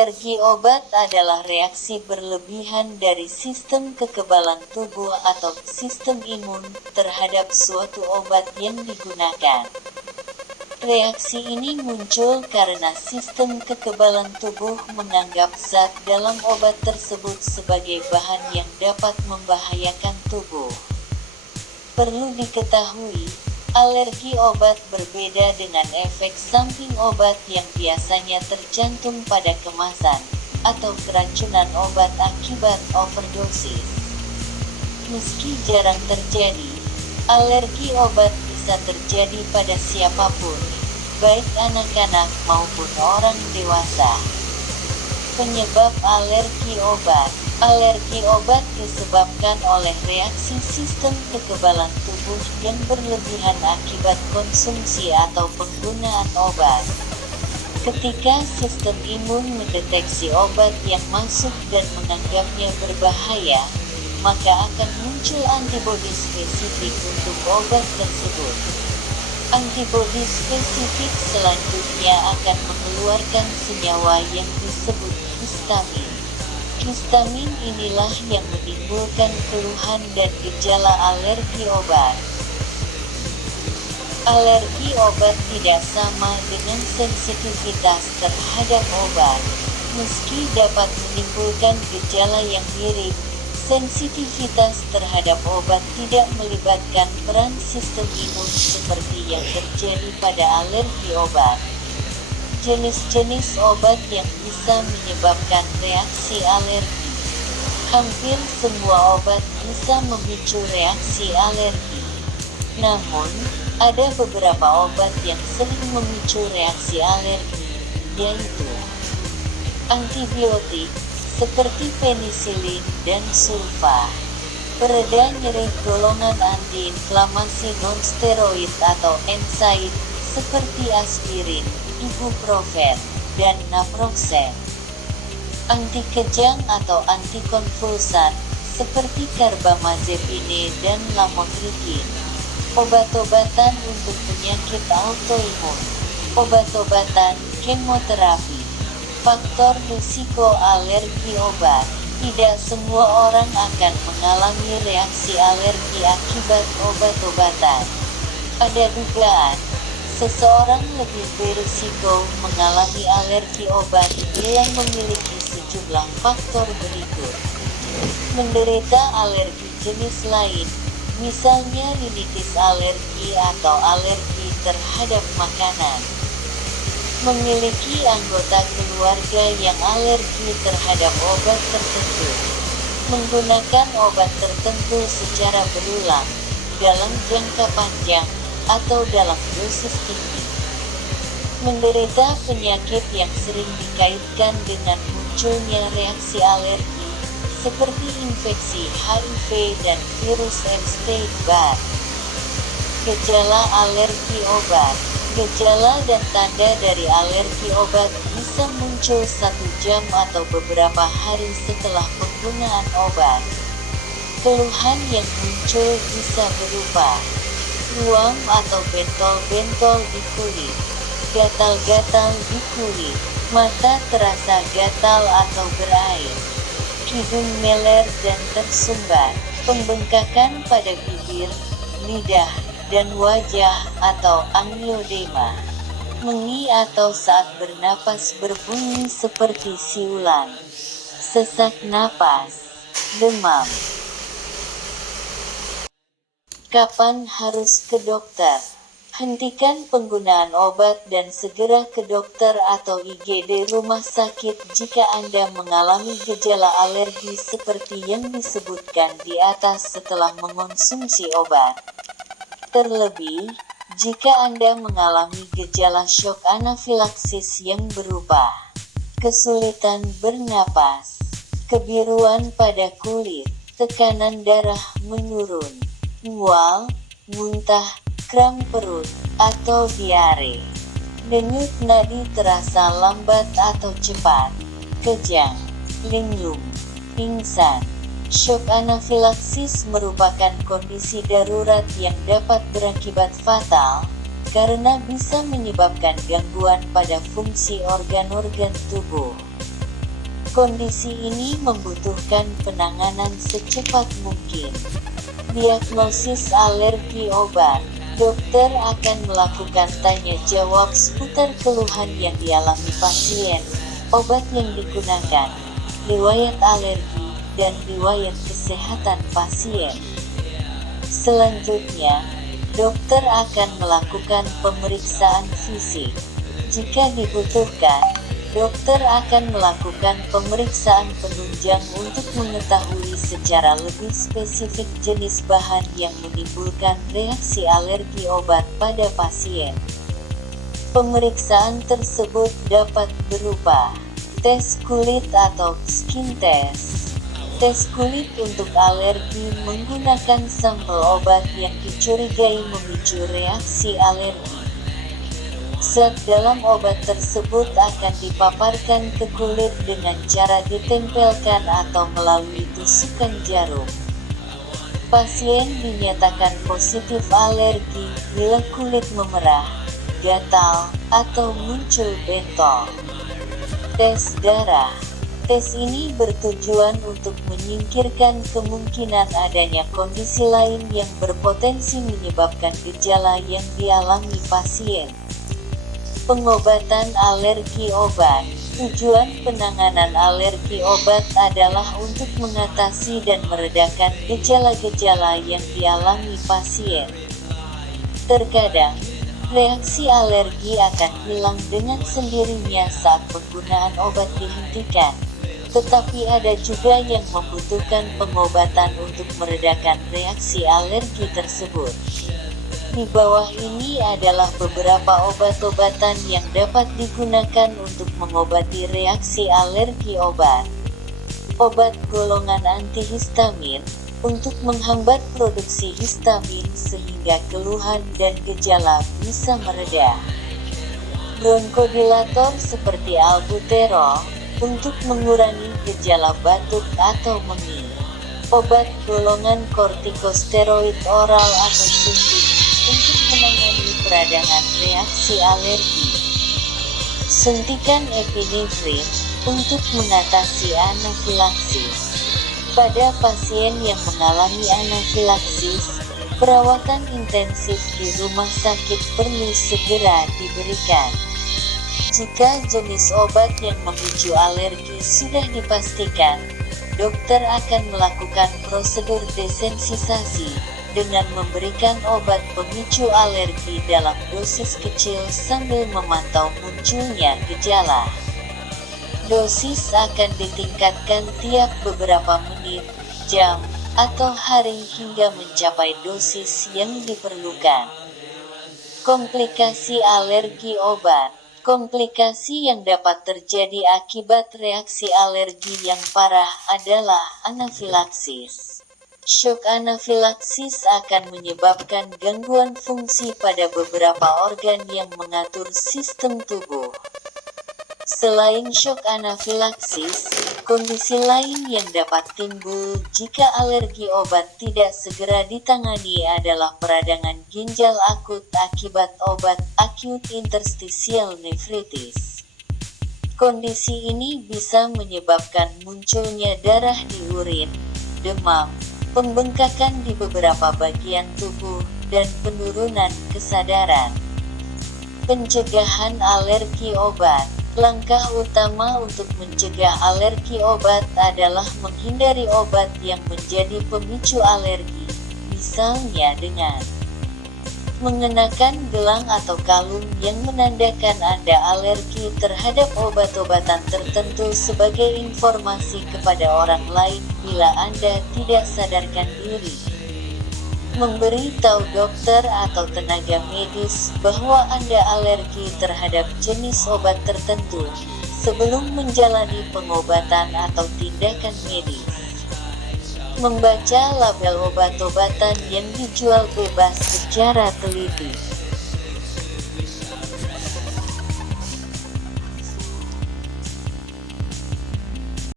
Alergi obat adalah reaksi berlebihan dari sistem kekebalan tubuh atau sistem imun terhadap suatu obat yang digunakan. Reaksi ini muncul karena sistem kekebalan tubuh menganggap zat dalam obat tersebut sebagai bahan yang dapat membahayakan tubuh. Perlu diketahui, alergi obat berbeda dengan efek samping obat yang biasanya tercantum pada kemasan, atau keracunan obat akibat overdosis. Meski jarang terjadi, alergi obat bisa terjadi pada siapapun, baik anak-anak maupun orang dewasa. Penyebab alergi obat. Alergi obat disebabkan oleh reaksi sistem kekebalan tubuh yang berlebihan akibat konsumsi atau penggunaan obat. Ketika sistem imun mendeteksi obat yang masuk dan menganggapnya berbahaya, maka akan muncul antibodi spesifik untuk obat tersebut. Antibodi spesifik selanjutnya akan mengeluarkan senyawa yang disebut histamin. Histamin inilah yang menimbulkan keluhan dan gejala alergi obat. Alergi obat tidak sama dengan sensitivitas terhadap obat. Meski dapat menimbulkan gejala yang mirip, sensitivitas terhadap obat tidak melibatkan peran sistem imun seperti yang terjadi pada alergi obat. Jenis-jenis obat yang bisa menyebabkan reaksi alergi. Hampir semua obat bisa memicu reaksi alergi. Namun, ada beberapa obat yang sering memicu reaksi alergi, yaitu antibiotik, seperti penisilin dan sulfa. Pereda nyeri golongan antiinflamasi non-steroid atau NSAID, seperti aspirin, ibuprofen, dan naproxen. Anti kejang atau antikonvulsan, seperti karbamazepine dan lamotrigine. Obat-obatan untuk penyakit autoimun. Obat-obatan kemoterapi. Faktor risiko alergi obat. Tidak semua orang akan mengalami reaksi alergi akibat obat-obatan. Ada dugaan seseorang lebih berisiko mengalami alergi obat bila memiliki sejumlah faktor berikut. Menderita alergi jenis lain, misalnya rinitis alergi atau alergi terhadap makanan. Memiliki anggota keluarga yang alergi terhadap obat tertentu. Menggunakan obat tertentu secara berulang, dalam jangka panjang, atau dalam dosis tinggi. Menderita penyakit yang sering dikaitkan dengan munculnya reaksi alergi, seperti infeksi HIV dan virus Epstein-Barr. Gejala alergi obat. Gejala dan tanda dari alergi obat bisa muncul 1 jam atau beberapa hari setelah penggunaan obat. Keluhan yang muncul bisa berupa ruam atau bentol-bentol di kulit, gatal-gatal di kulit, mata terasa gatal atau berair, hidung meler dan tersumbat, pembengkakan pada bibir, lidah, dan wajah atau angiodema, mengi atau saat bernapas berbunyi seperti siulan, sesak napas, demam. Kapan harus ke dokter? Hentikan penggunaan obat dan segera ke dokter atau IGD rumah sakit jika Anda mengalami gejala alergi seperti yang disebutkan di atas setelah mengonsumsi obat. Terlebih, jika Anda mengalami gejala syok anafilaksis yang berupa kesulitan bernapas, kebiruan pada kulit, tekanan darah menurun, mual, muntah, kram perut, atau diare. Denyut nadi terasa lambat atau cepat, kejang, linglung, pingsan. Syok anafilaksis merupakan kondisi darurat yang dapat berakibat fatal, karena bisa menyebabkan gangguan pada fungsi organ-organ tubuh. Kondisi ini membutuhkan penanganan secepat mungkin. Diagnosis alergi obat. Dokter akan melakukan tanya jawab seputar keluhan yang dialami pasien, obat yang digunakan, riwayat alergi, dan riwayat kesehatan pasien. Selanjutnya, dokter akan melakukan pemeriksaan fisik. Jika dibutuhkan, dokter akan melakukan pemeriksaan penunjang untuk mengetahui secara lebih spesifik jenis bahan yang menimbulkan reaksi alergi obat pada pasien. Pemeriksaan tersebut dapat berupa tes kulit atau skin test. Tes kulit untuk alergi menggunakan sampel obat yang dicurigai memicu reaksi alergi. Zat dalam obat tersebut akan dipaparkan ke kulit dengan cara ditempelkan atau melalui tusukan jarum. Pasien dinyatakan positif alergi bila kulit memerah, gatal, atau muncul bentol. Tes darah. Tes ini bertujuan untuk menyingkirkan kemungkinan adanya kondisi lain yang berpotensi menyebabkan gejala yang dialami pasien. Pengobatan alergi obat. Tujuan penanganan alergi obat adalah untuk mengatasi dan meredakan gejala-gejala yang dialami pasien. Terkadang, reaksi alergi akan hilang dengan sendirinya saat penggunaan obat dihentikan, tetapi ada juga yang membutuhkan pengobatan untuk meredakan reaksi alergi tersebut. Di bawah ini adalah beberapa obat-obatan yang dapat digunakan untuk mengobati reaksi alergi obat. Obat golongan antihistamin, untuk menghambat produksi histamin sehingga keluhan dan gejala bisa mereda. Bronkodilator seperti albuterol, untuk mengurangi gejala batuk atau menging. Obat golongan kortikosteroid oral atau suntik, untuk menangani peradangan reaksi alergi. Suntikan epinefrin, untuk mengatasi anafilaksis. Pada pasien yang mengalami anafilaksis, perawatan intensif di rumah sakit perlu segera diberikan. Jika jenis obat yang memicu alergi sudah dipastikan, dokter akan melakukan prosedur desensisasi dengan memberikan obat pemicu alergi dalam dosis kecil sambil memantau munculnya gejala. Dosis akan ditingkatkan tiap beberapa menit, jam, atau hari hingga mencapai dosis yang diperlukan. Komplikasi alergi obat. Komplikasi yang dapat terjadi akibat reaksi alergi yang parah adalah anafilaksis. Syok anafilaksis akan menyebabkan gangguan fungsi pada beberapa organ yang mengatur sistem tubuh. Selain syok anafilaksis, kondisi lain yang dapat timbul jika alergi obat tidak segera ditangani adalah peradangan ginjal akut akibat obat acute interstitial nephritis. Kondisi ini bisa menyebabkan munculnya darah di urin, demam, pembengkakan di beberapa bagian tubuh, dan penurunan kesadaran. Pencegahan alergi obat. Langkah utama untuk mencegah alergi obat adalah menghindari obat yang menjadi pemicu alergi, misalnya dengan mengenakan gelang atau kalung yang menandakan Anda alergi terhadap obat-obatan tertentu sebagai informasi kepada orang lain bila Anda tidak sadarkan diri. Memberi tahu dokter atau tenaga medis bahwa Anda alergi terhadap jenis obat tertentu sebelum menjalani pengobatan atau tindakan medis. Membaca label obat-obatan yang dijual bebas secara teliti.